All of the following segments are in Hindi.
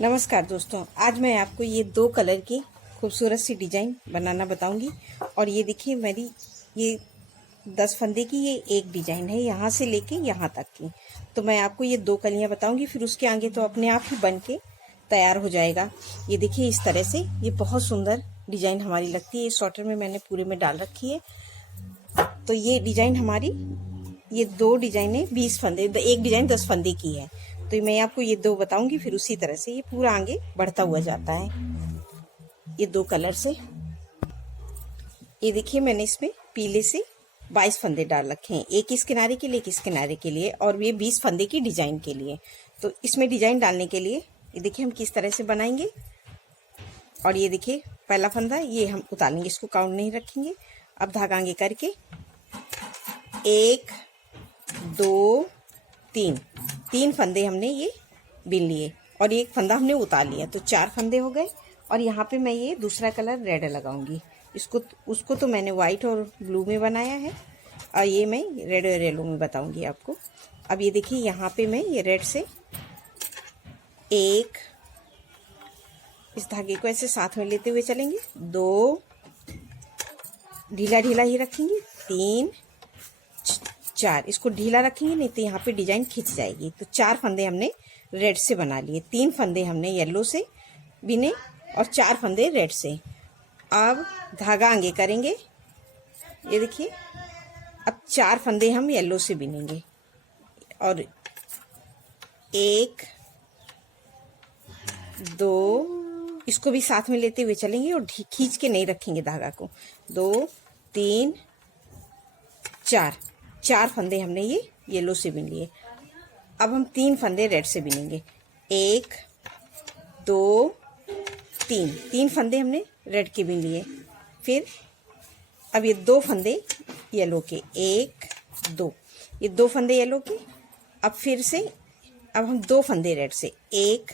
नमस्कार दोस्तों, आज मैं आपको ये दो कलर की खूबसूरत सी डिजाइन बनाना बताऊंगी। और ये देखिए मेरी ये 10 फंदे की ये एक डिजाइन है, यहाँ से लेके यहाँ तक की। तो मैं आपको ये दो कलियां बताऊंगी, फिर उसके आगे तो अपने आप ही बन के तैयार हो जाएगा। ये देखिए इस तरह से ये बहुत सुंदर डिजाइन हमारी लगती है। इस स्वेटर में मैंने पूरे में डाल रखी है। तो ये डिजाइन हमारी, ये दो डिजाइनें 20 फंदे, एक डिजाइन 10 फंदे की है। तो मैं आपको ये दो बताऊंगी, फिर उसी तरह से ये पूरा आगे बढ़ता हुआ जाता है। ये दो कलर से, ये देखिए मैंने इसमें पीले से 22 फंदे डाल रखे हैं, एक इस किनारे के लिए, एक इस किनारे के लिए, और ये 20 फंदे की डिजाइन के लिए। तो इसमें डिजाइन डालने के लिए ये देखिए हम किस तरह से बनाएंगे। और ये देखिए पहला फंदा ये हम उतारेंगे, इसको काउंट नहीं रखेंगे। अब धागा आगे करके 1 2 3 3 फंदे हमने ये बिन लिए और एक फंदा हमने उतार लिया, तो 4 फंदे हो गए। और यहाँ पे मैं ये दूसरा कलर रेड लगाऊंगी। उसको तो मैंने व्हाइट और ब्लू में बनाया है, और ये मैं रेड और येलो में बताऊंगी आपको। अब ये देखिए यहाँ पे मैं ये रेड से एक, इस धागे को ऐसे साथ में लेते हुए चलेंगे, 2 ढीला ढीला ही रखेंगे, 3 4, इसको ढीला रखेंगे नहीं तो यहाँ पे डिजाइन खिंच जाएगी। तो 4 फंदे हमने रेड से बना लिए, 3 फंदे हमने येलो से बिने और 4 फंदे रेड से। अब धागा आगे करेंगे, ये देखिए अब 4 फंदे हम येलो से बिनेंगे और 1 2, इसको भी साथ में लेते हुए चलेंगे और खींच के नहीं रखेंगे धागा को। 2 3 4 फंदे हमने ये येलो से बिन लिए। अब हम 3 फंदे रेड से बिनेंगे, 1 2 3 फंदे हमने रेड के बिन लिए। फिर अब ये 2 फंदे येलो के, 1 2, ये 2 फंदे येलो के। अब फिर से अब हम 2 फंदे रेड से, 1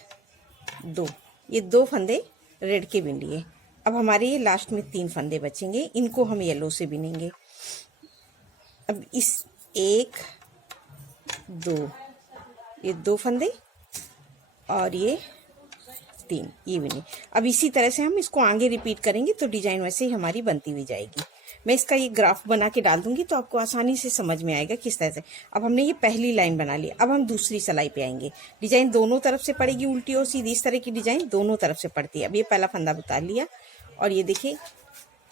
2, ये 2 फंदे रेड के बिन लिए। अब हमारे ये लास्ट में 3 फंदे बचेंगे, इनको हम येलो से बिनेंगे। अब इस 1 2, ये 2 फंदे और ये 3, ये भी नहीं। अब इसी तरह से हम इसको आगे रिपीट करेंगे तो डिजाइन वैसे ही हमारी बनती हुई जाएगी। मैं इसका ये ग्राफ बना के डाल दूंगी तो आपको आसानी से समझ में आएगा किस तरह से। अब हमने ये पहली लाइन बना ली, अब हम दूसरी सिलाई पे आएंगे। डिजाइन दोनों तरफ से पड़ेगी, उल्टी और सीधी, इस तरह की डिजाइन दोनों तरफ से पड़ती है। अब ये पहला फंदा उतार लिया और ये देखिए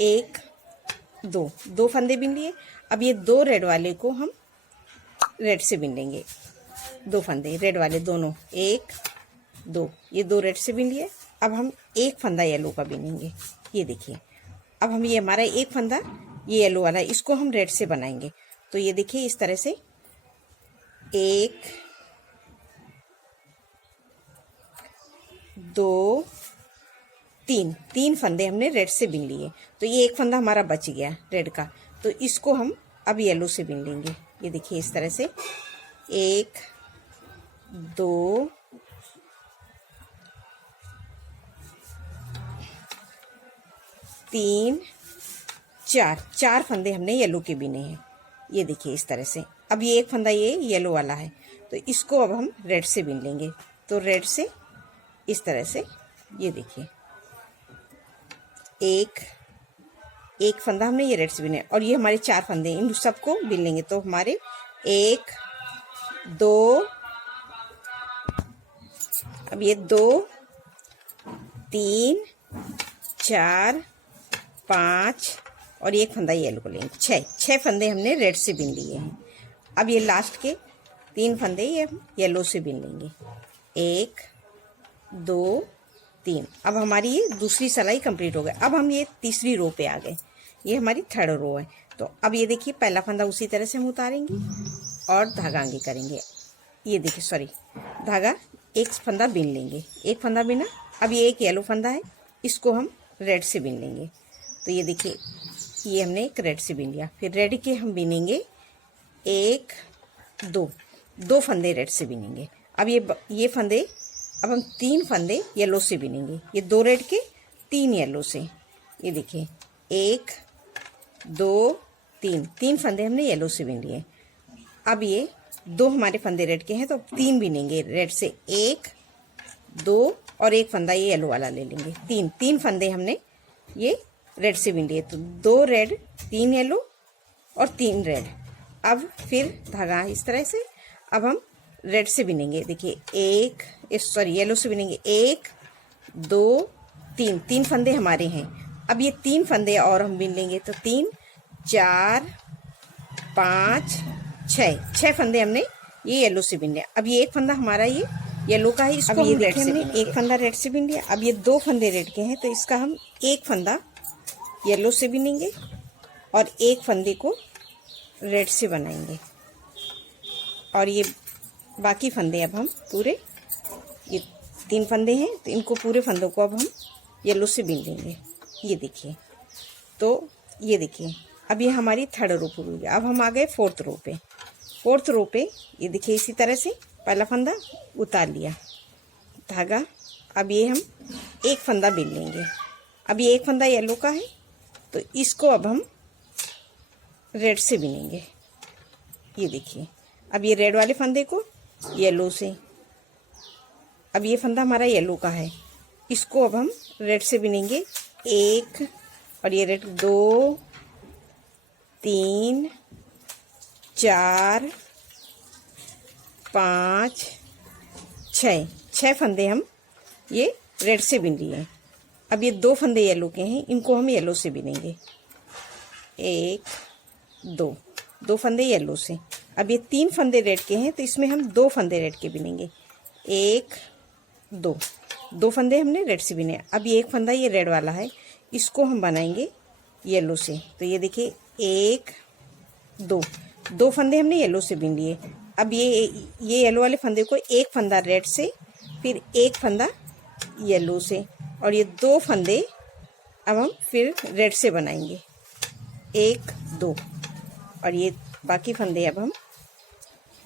1 2 फंदे बिन लिए। अब ये 2 रेड वाले को हम रेड से बिन लेंगे, 2 फंदे रेड वाले दोनों, 1 2, ये 2 रेड से बिन लिए। अब हम एक फंदा येलो का बिनेंगे, ये देखिए। अब हम ये हमारा एक फंदा ये येलो वाला है, इसको हम रेड से बनाएंगे। तो ये देखिए इस तरह से 1 2 3 फंदे हमने रेड से बिन लिए। तो ये एक फंदा हमारा बच गया रेड का, तो इसको हम अब येलो से बिन लेंगे। ये देखिए इस तरह से 1 2 3 4 फंदे हमने येलो के बिने हैं, ये देखिए इस तरह से। अब ये एक फंदा ये येलो वाला है, तो इसको अब हम रेड से बिन लेंगे। तो रेड से इस तरह से, ये देखिए एक फंदा हमने ये रेड से बिने और ये हमारे 4 फंदे, इन सबको बिन लेंगे। तो हमारे 1 2, अब ये 2 3 4 5 और एक फंदा येलो को लेंगे, 6 फंदे हमने रेड से बिन लिए हैं। अब ये लास्ट के 3 फंदे ये येलो से बिन लेंगे, 1 2 3। अब हमारी ये दूसरी सिलाई कंप्लीट हो गई। अब हम ये तीसरी रो पे आ गए, ये हमारी 3rd रो है। तो अब ये देखिए पहला फंदा उसी तरह से हम उतारेंगे और धागा आगे करेंगे। ये देखिए सॉरी, धागा एक फंदा बिन लेंगे, एक फंदा बिना। अब ये एक येलो फंदा है, इसको हम रेड से बिन लेंगे। तो ये देखिए ये हमने एक रेड से बिन लिया। फिर रेड के हम बिनेंगे 1 2 फंदे रेड से बिनेंगे। अब ये फंदे, अब हम 3 फंदे येलो से बिनेंगे, ये 2 रेड के 3 येलो से। ये देखिए 1 2 3 फंदे हमने येलो से बिन लिए। अब ये 2 हमारे फंदे रेड के हैं, तो 3 बिनेंगे रेड से, 1 2 और एक फंदा ये येलो वाला ले लेंगे। तीन फंदे हमने ये रेड से बिन लिए, तो 2 रेड 3 येलो और 3 रेड। अब फिर धागा इस तरह से, अब हम रेड से बिनेंगे। देखिए येलो से बिनेंगे। 1 2 3 फंदे हमारे हैं। अब ये 3 फंदे और हम बिन लेंगे, तो 3 4 5 6 फंदे हमने ये येलो से बिन लिया। अब ये एक फंदा हमारा ये येलो का है, इसको हम रेड से बिनेंगे। एक फंदा रेड से बिन लिया। अब ये 2 फंदे रेड के हैं, तो इसका हम एक फंदा येलो से बिनेंगे और एक फंदे को रेड से बनाएंगे। और ये बाकी फंदे अब हम पूरे, ये 3 फंदे हैं, तो इनको पूरे फंदों को अब हम येलो से बिन लेंगे। ये देखिए, तो ये देखिए, अब ये हमारी 3rd रो पूरी हो गई। अब हम आ गए 4th रो पे। 4th रो पे ये देखिए इसी तरह से पहला फंदा उतार लिया धागा। अब ये हम एक फंदा बिन लेंगे। अब ये एक फंदा येलो का है, तो इसको अब हम रेड से बिनेंगे। ये देखिए, अब ये रेड वाले फंदे को येलो से, अब ये फंदा हमारा येलो का है, इसको अब हम रेड से बिनेंगे। 1 और ये रेड 2 3 4 5 6 फंदे हम ये रेड से बिन लिए। अब ये 2 फंदे येलो के हैं, इनको हम येलो से बिनेंगे। 1 2 फंदे येलो से। अब ये 3 फंदे रेड के हैं, तो इसमें हम 2 फंदे रेड के बिनेंगे। 1 2 फंदे हमने रेड से बिने। अब ये एक फंदा ये रेड वाला है, इसको हम बनाएंगे येलो से। तो ये देखिए 1 2 फंदे हमने येलो से बिन लिए। अब ये येलो वाले फंदे को एक फंदा रेड से, फिर एक फंदा येलो से, और ये 2 फंदे अब हम फिर रेड से बनाएंगे। 1 2 और ये बाकी फंदे अब हम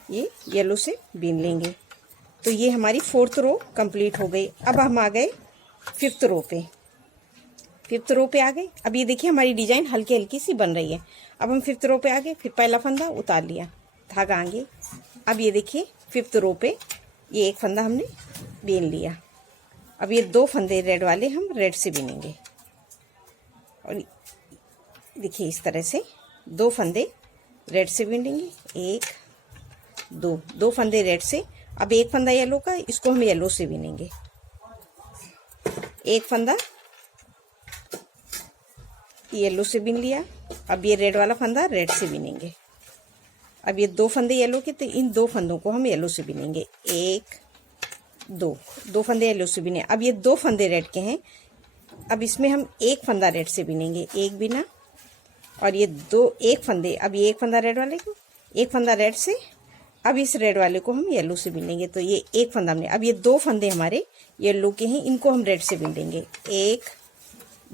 ये येलो से बिन लेंगे। तो ये हमारी 4th रो कंप्लीट हो गई। अब हम आ गए 5th रो पे। 5th रो पे आ गए। अब ये देखिए हमारी डिजाइन हल्की हल्की सी बन रही है। अब हम 5th रो पे आ गए। फिर पहला फंदा उतार लिया, धागा आगे। अब ये देखिए 5th रो पे ये एक फंदा हमने बीन लिया। अब ये 2 फंदे रेड वाले हम रेड से बिनेंगे। और देखिए इस तरह से 2 फंदे रेड से बिनेंगे। 1 2 फंदे रेड से। अब एक फंदा येलो का, इसको हम येलो से बिनेंगे। एक फंदा येलो से बिन लिया। अब ये रेड वाला फंदा रेड से बिनेंगे। अब ये 2 फंदे येलो के, तो इन 2 फंदों को हम येलो से बिनेंगे। 1 2 फंदे येलो से बिने। अब ये 2 फंदे रेड के हैं, अब इसमें हम एक फंदा रेड से बिनेंगे। एक बिना, और ये एक फंदे, अब ये एक फंदा रेड वाले को, एक फंदा रेड से, अब इस रेड वाले को हम येलो से बिनेंगे। तो ये एक फंदा हमने, अब ये 2 फंदे हमारे येलो के हैं, इनको हम रेड से बिन लेंगे। 1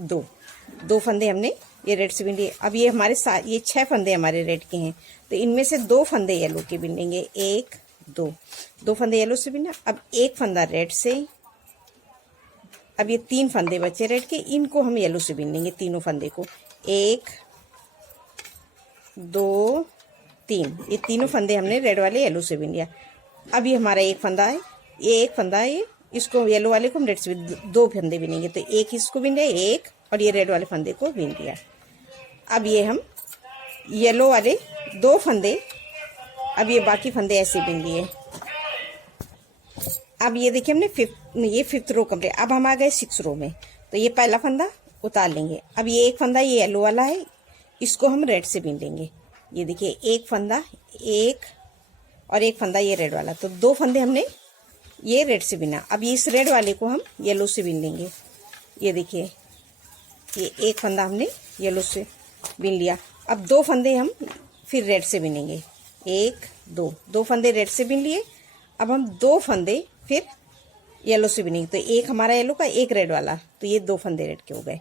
2 फंदे हमने ये रेड से बिन लिए। अब ये हमारे ये 6 फंदे हमारे रेड के हैं, तो इनमें से 2 फंदे येलो के बिन लेंगे। 1 2 फंदे येलो से बिना। अब एक फंदा रेड से। अब ये 3 फंदे बचे रेड के, इनको हम येलो से बिन लेंगे, तीनों फंदे को। 1 2 3, ये तीनों फंदे हमने रेड वाले येलो से बिन लिया। अब ये हमारा एक फंदा है, ये एक फंदा है, ये इसको येलो वाले को हम रेड से 2 फंदे बिनेंगे। तो एक इसको बिन लिया, एक, और ये रेड वाले फंदे को बिन लिया। अब ये हम येलो वाले 2 फंदे, अब ये बाकी फंदे ऐसे बिन लिए। अब ये देखिए हमने ये 5th रो कंप्लीट। अब हम आ गए 6th रो में। तो ये पहला फंदा उतार लेंगे। अब ये एक फंदा ये येलो वाला है, इसको हम रेड से बिन लेंगे। ये देखिए एक फंदा, एक, और एक फंदा ये रेड वाला, तो 2 फंदे हमने ये रेड से बिना। अब इस रेड वाले को हम येलो से बिन लेंगे। ये देखिए ये एक फंदा हमने येलो से बिन लिया। अब 2 फंदे हम फिर रेड से बिनेंगे। 1 2 फंदे रेड से बिन लिए। अब हम 2 फंदे फिर येलो से बिनेंगे। तो एक हमारा येलो का, एक रेड वाला, तो ये 2 फंदे रेड के हो गए।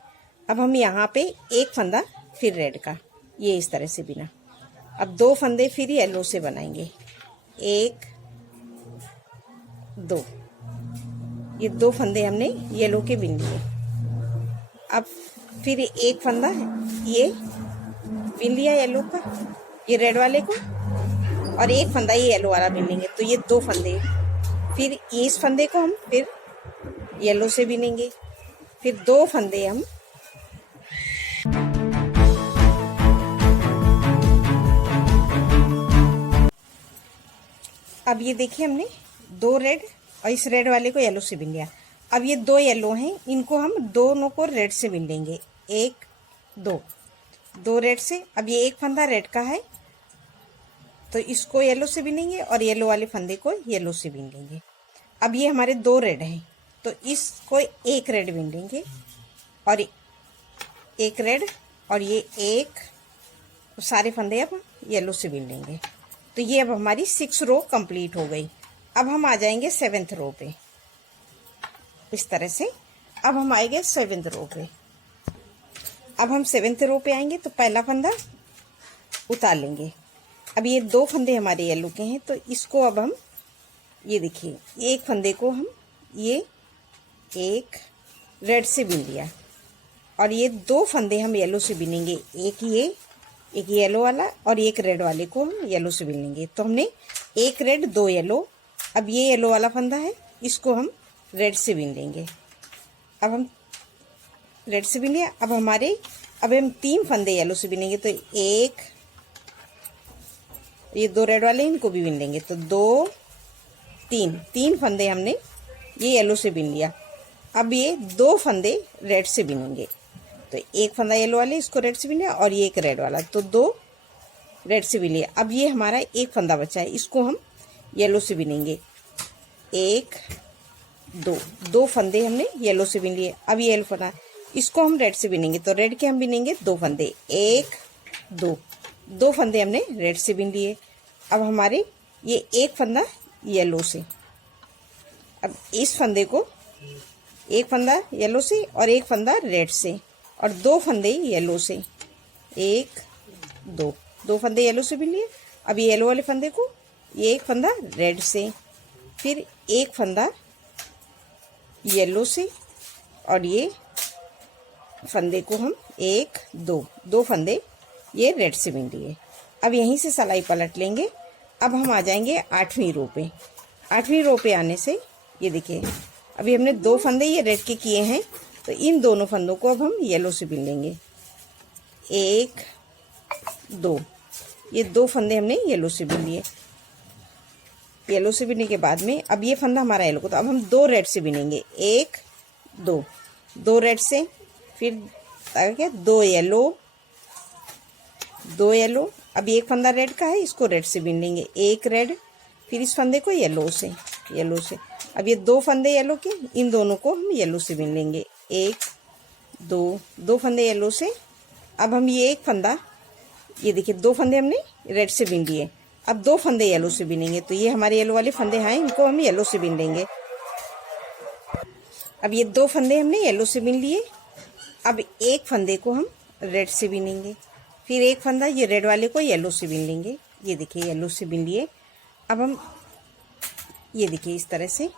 अब हम यहाँ पे एक फंदा फिर रेड का, ये इस तरह से बिना। अब 2 फंदे फिर येलो से बनाएंगे। 1 2, ये 2 फंदे हमने येलो के बिन लिए। अब फिर एक फंदा ये बिन लिया येलो का, ये रेड वाले को, और एक फंदा ये येलो वाला बिन लेंगे। तो ये 2 फंदे, फिर इस फंदे को हम फिर येलो से बिनेंगे। फिर 2 फंदे हम अब ये देखिए हमने 2 रेड और इस रेड वाले को येलो से बिन लिया। अब ये 2 येलो हैं, इनको हम दोनों को रेड से बिन लेंगे। 1 2 रेड से। अब ये एक फंदा रेड का है तो इसको येलो से बिनेंगे और येलो वाले फंदे को येलो से बिन लेंगे। अब ये हमारे 2 रेड हैं तो इसको एक रेड बिन लेंगे और एक रेड और ये एक, सारे फंदे अब येलो से बिन लेंगे। तो ये अब हमारी 6 रो कंप्लीट हो गई। अब हम आ जाएंगे 7th रो पे इस तरह से। अब हम आएंगे 7th रो पे। अब हम 7th रो पे आएंगे तो पहला फंदा उतार लेंगे। अब ये 2 फंदे हमारे येलो के हैं तो इसको अब हम ये देखिए एक फंदे को हम ये एक रेड से बिन लिया और ये 2 फंदे हम येलो से बिनेंगे। एक येलो वाला और एक रेड वाले को हम येलो से बिन लेंगे। तो हमने 1 रेड 2 येलो। अब ये येलो वाला फंदा है, इसको हम रेड से बिन लेंगे। अब हम रेड से बिन लिया। अब हम 3 फंदे येलो से बिनेंगे। तो एक, ये 2 रेड वाले इनको भी बिन लेंगे। तो 2 3 फंदे हमने ये येलो से बिन लिया। अब ये 2 फंदे रेड से बिनेंगे। तो एक फंदा येलो वाले इसको रेड से बिन लिया और ये एक रेड वाला, तो 2 रेड से बिन लिया। अब ये हमारा एक फंदा बचा है, इसको हम येलो से बिनेंगे। 1 2 फंदे हमने येलो से बिन लिए। अब ये येलो फंदा इसको हम रेड से बिनेंगे। तो रेड के हम बिनेंगे 2 फंदे। 1 2 फंदे हमने रेड से बिन लिए। अब हमारे ये एक फंदा येलो से। अब इस फंदे को एक फंदा येलो से और एक फंदा रेड से और 2 फंदे येलो से। 1 2 फंदे येलो से बिन लिए। अब ये येलो वाले फंदे को ये एक फंदा रेड से, फिर एक फंदा येलो से और ये फंदे को हम 1 2 फंदे ये रेड से बिन लिए। अब यहीं से सिलाई पलट लेंगे। अब हम आ जाएंगे 8वीं रो पे। 8वीं रो पे आने से ये देखिए अभी हमने 2 फंदे ये रेड के किए हैं तो इन दोनों फंदों को अब हम येलो से बिन लेंगे। 1 2 ये 2 फंदे हमने येलो से बिन लिए। येलो से बिनने के बाद में अब ये फंदा हमारा येलो को, तो अब हम 2 रेड से बिनेंगे। 1 2 रेड से, फिर क्या 2 येलो। अब एक फंदा रेड का है, इसको रेड से बिन लेंगे। 1 रेड, फिर इस फंदे को येलो से। अब ये 2 फंदे येलो के, इन दोनों को हम येलो से बिन लेंगे। 1 2 फंदे येलो से। अब हम ये एक फंदा, ये देखिए 2 फंदे हमने रेड से बिन लिए। अब 2 फंदे येलो से बिनेंगे। तो ये हमारे येलो वाले फंदे हैं, इनको हम येलो से बिन लेंगे। अब ये 2 फंदे हमने येलो से बिन लिए। अब एक फंदे को हम रेड से बिनेंगे, फिर एक फंदा ये रेड वाले को येलो से बिन लेंगे। ये देखिए येलो से बिन लिए। अब हम ये देखिए इस तरह से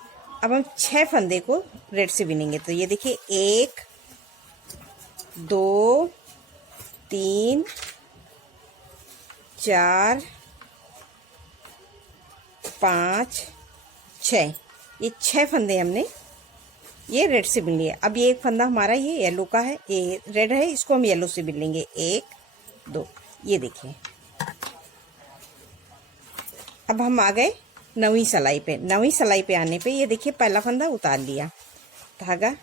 अब हम 6 फंदे को रेड से बिनेंगे। तो ये देखिए 1 2 3 4 5 6, ये 6 फंदे हमने ये रेड से बिन लिए। अब ये एक फंदा हमारा ये येलो का है, ये रेड है, इसको हम येलो से बिन लेंगे। 1 2, ये देखिए। अब हम आ गए 9वीं सिलाई पे। 9वीं सिलाई पे आने पे ये देखिए पहला फंदा उतार लिया धागा।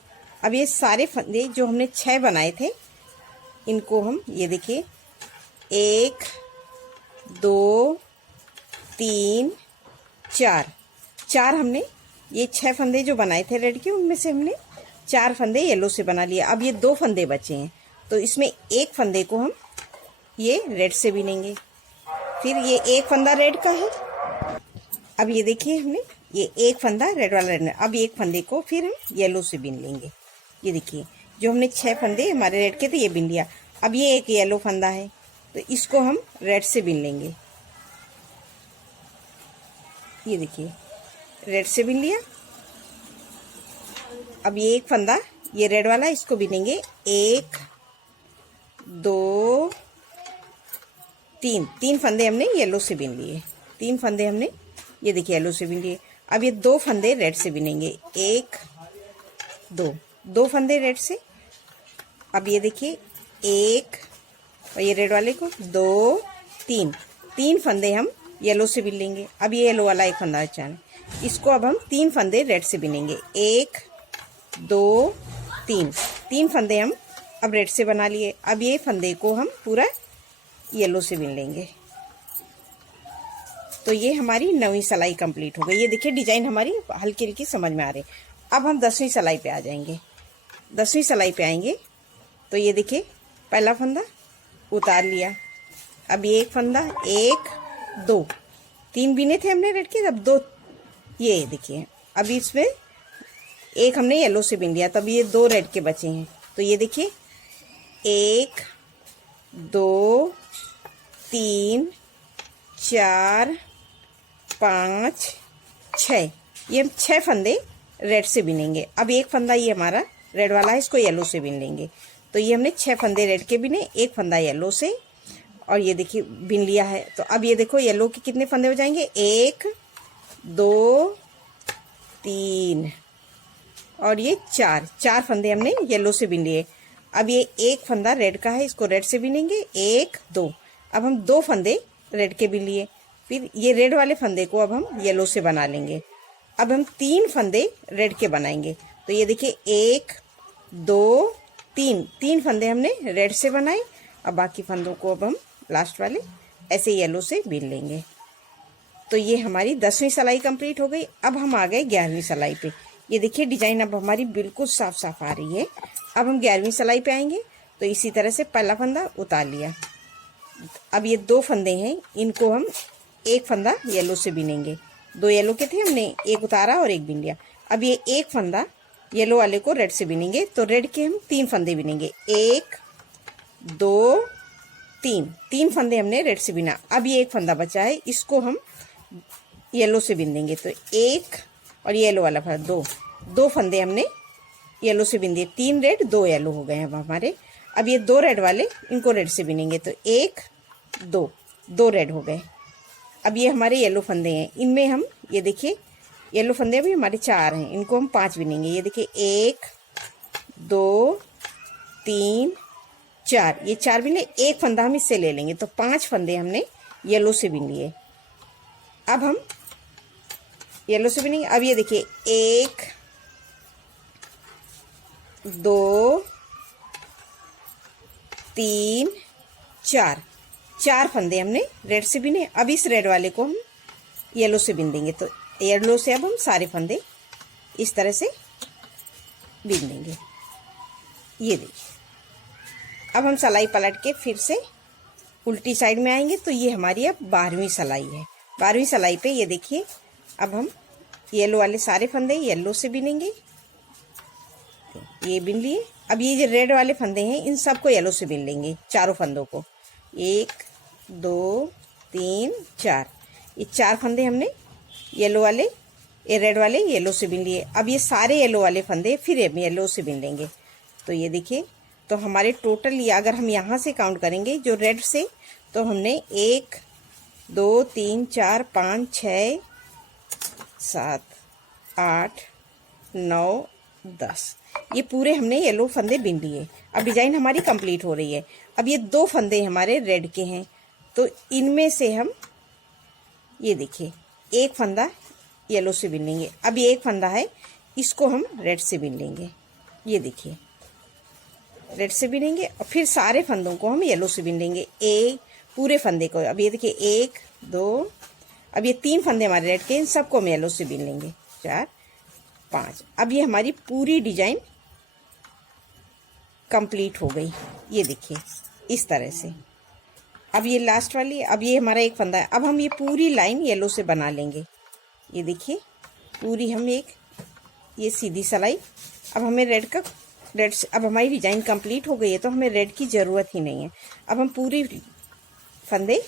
अब ये सारे फंदे जो हमने 6 बनाए थे इनको हम ये देखिए 1 2 3 4 हमने ये 6 फंदे जो बनाए थे रेड के, उनमें से हमने 4 फंदे येलो से बना लिए। अब ये 2 फंदे बचे हैं तो इसमें एक फंदे को हम ये रेड से बिनेंगे। फिर ये एक फंदा रेड का है। अब ये देखिए हमने ये एक फंदा रेड वाला रेड। अब एक फंदे को फिर हम येलो से बिन लेंगे। ये देखिए जो हमने 6 फंदे हमारे रेड के थे ये बिन लिया। अब ये एक येलो फंदा है तो इसको हम रेड से बिन लेंगे। ये देखिए रेड से बिन लिया। अब ये एक फंदा ये रेड वाला, इसको बिनेंगे। 1 2 3 फंदे हमने येलो से बिन लिए। 3 फंदे हमने ये देखिए येलो से बिन लिए। अब ये 2 फंदे रेड से बिनेंगे। 1 दो फंदे रेड से। अब ये देखिए एक, और ये रेड वाले को 2 3, 3 फंदे हम येलो से बिन लेंगे। अब ये येलो वाला एक फंदा अच्छा है, इसको अब हम 3 फंदे रेड से बिनेंगे। 1 2 3, 3 फंदे हम अब रेड से बना लिए। अब ये फंदे को हम पूरा येलो से बिन लेंगे। तो ये हमारी 9वीं सिलाई कंप्लीट हो गई। ये देखिए डिजाइन हमारी हल्की हल्की समझ में आ रही। अब हम 10वीं सिलाई पे आ जाएंगे। 10वीं सिलाई पे आएंगे तो ये देखिए पहला फंदा उतार लिया। अब ये एक फंदा, 1 2, 3 बिने थे हमने रेड के, अब 2, ये देखिए अब इसमें एक हमने येलो से बिन लिया, तब ये 2 रेड के बचे हैं। तो ये देखिए 1 2 3 4 5 6, ये हम 6 फंदे रेड से बिनेंगे। अब एक फंदा ये हमारा रेड वाला है, इसको येलो से बिन लेंगे। तो ये हमने 6 फंदे रेड के बिने, एक फंदा येलो से, और ये देखिए बिन लिया है। तो अब ये देखो येलो के कितने फंदे हो जाएंगे, 1 2 3 और ये 4 फंदे हमने येलो से बिन लिए। अब ये एक फंदा रेड का है, इसको रेड से बिनेंगे, 1 2। अब हम 2 फंदे रेड के बिन लिए। फिर ये रेड वाले फंदे को अब हम येलो से बना लेंगे। अब हम 3 फंदे रेड के बनाएंगे। तो ये देखिए 1 2 3, 3 फंदे हमने रेड से बनाए। अब बाकी फंदों को अब हम लास्ट वाले ऐसे येलो से बिन लेंगे। तो ये हमारी 10वीं सिलाई कंप्लीट हो गई। अब हम आ गए 11वीं सिलाई पे। ये देखिए डिजाइन अब हमारी बिल्कुल साफ साफ आ रही है। अब हम 11वीं सिलाई पे आएंगे तो इसी तरह से पहला फंदा उतार लिया। अब ये 2 फंदे हैं, इनको हम एक फंदा येलो से बिनेंगे। 2 येलो के थे, हमने एक उतारा और एक बिन लिया। अब ये एक फंदा येलो वाले को रेड से बिनेंगे। तो रेड के हम 3 फंदे बिनेंगे, 1 2 3, 3 फंदे हमने रेड से बिना। अब ये एक फंदा बचा है, इसको हम येलो से बिन देंगे। तो 1 और येलो वाला फंदा 2 फंदे हमने येलो से बिन दिए। 3 रेड 2 येलो हो गए हैं हमारे। अब ये 2 रेड वाले, इनको रेड से बिनेंगे। तो 1 2 रेड हो गए। अब ये हमारे येलो फंदे हैं, इनमें हम ये देखिए येलो फंदे अभी हमारे 4 हैं, इनको हम 5 बिनेंगे। ये देखिए 1 2 3 4, ये 4 बिने, एक फंदा हम इससे ले लेंगे। तो 5 फंदे हमने येलो से बिन लिए। अब हम येलो से बिनेंगे। अब ये देखिए 1 2 3 4 फंदे हमने रेड से बिने। अब इस रेड वाले को हम येलो से बिन देंगे। तो येलो से अब हम सारे फंदे इस तरह से बिन देंगे। ये देखिए अब हम सिलाई पलट के फिर से उल्टी साइड में आएंगे। तो ये हमारी अब 12वीं सिलाई है। 12वीं सिलाई पे ये देखिए अब हम येलो वाले सारे फंदे येलो से बिनेंगे। ये बिन लिए। अब ये जो रेड वाले फंदे हैं इन सबको येलो से बिन लेंगे, चारों फंदों को। 1 2 3 4, ये 4 फंदे हमने येलो वाले, ये रेड वाले येलो से बिन लिए। अब ये सारे येलो वाले फंदे फिर हम येलो से बिन लेंगे। तो ये देखिए, तो हमारे टोटल ये अगर हम यहाँ से काउंट करेंगे जो रेड से, तो हमने 1 2 3 4 5 6 7 8 9 10, ये पूरे हमने येलो फंदे बिन लिए। अब डिजाइन हमारी कंप्लीट हो रही है। अब ये 2 फंदे हमारे रेड के हैं, तो इनमें से हम ये देखिए एक फंदा येलो से बिन लेंगे। अब ये एक फंदा है, इसको हम रेड से बिन लेंगे। ये देखिए रेड से बिनेंगे और फिर सारे फंदों को हम येलो से बिन लेंगे, पूरे फंदे को। अब ये देखिए 1 2, अब ये 3 फंदे हमारे रेड के, इन सबको हम येलो से बिन लेंगे, 4 5। अब ये हमारी पूरी डिजाइन कंप्लीट हो गई। ये देखिए इस तरह से। अब ये लास्ट वाली, अब ये हमारा एक फंदा है। अब हम ये पूरी लाइन येलो से बना लेंगे। ये देखिए पूरी हम ये सीधी सिलाई। अब हमें रेड से, अब हमारी डिजाइन कंप्लीट हो गई है, तो हमें रेड की ज़रूरत ही नहीं है। अब हम पूरी फंदे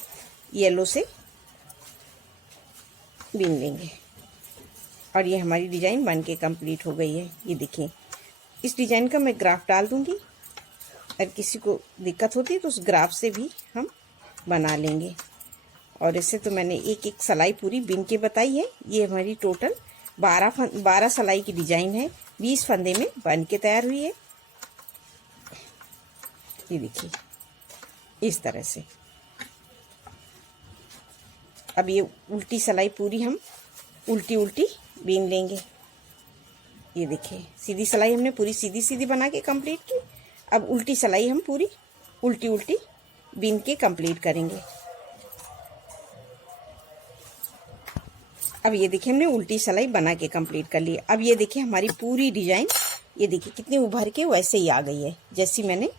येलो से बिन लेंगे और ये हमारी डिजाइन बन के कंप्लीट हो गई है। ये देखिए इस डिजाइन का मैं ग्राफ डाल दूंगी, अगर किसी को दिक्कत होती है तो उस ग्राफ से भी हम बना लेंगे। और इससे तो मैंने एक एक सिलाई पूरी बिन के बताई है। ये हमारी टोटल 12 सिलाई की डिजाइन है। 20 फंदे में बन के तैयार हुई है। ये देखिए इस तरह से। अब ये उल्टी सिलाई पूरी हम उल्टी उल्टी बीन लेंगे। ये देखिए सीधी सिलाई हमने पूरी सीधी सीधी बना के कंप्लीट की। अब उल्टी सिलाई हम पूरी उल्टी उल्टी बीन के कंप्लीट करेंगे। अब ये देखिए हमने उल्टी सिलाई बना के कंप्लीट कर ली। अब ये देखिए हमारी पूरी डिजाइन, ये देखिए कितनी उभर के वैसे ही आ गई है जैसी मैंने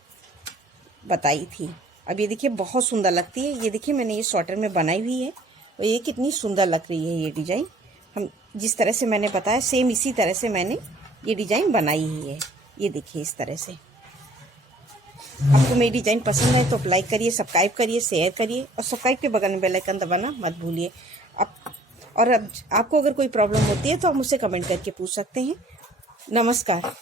बताई थी। अब ये देखिए बहुत सुंदर लगती है। ये देखिए मैंने ये स्वेटर में बनाई हुई है और ये कितनी सुंदर लग रही है। ये डिजाइन हम जिस तरह से मैंने बताया सेम इसी तरह से मैंने ये डिजाइन बनाई ही है। ये देखिए इस तरह से। आपको मेरी डिजाइन पसंद है तो लाइक करिए, सब्सक्राइब करिए, शेयर करिए और सब्सक्राइब के बगल में बेल आइकन दबाना मत भूलिए। अब आपको अगर कोई प्रॉब्लम होती है तो आप मुझसे कमेंट करके पूछ सकते हैं। नमस्कार।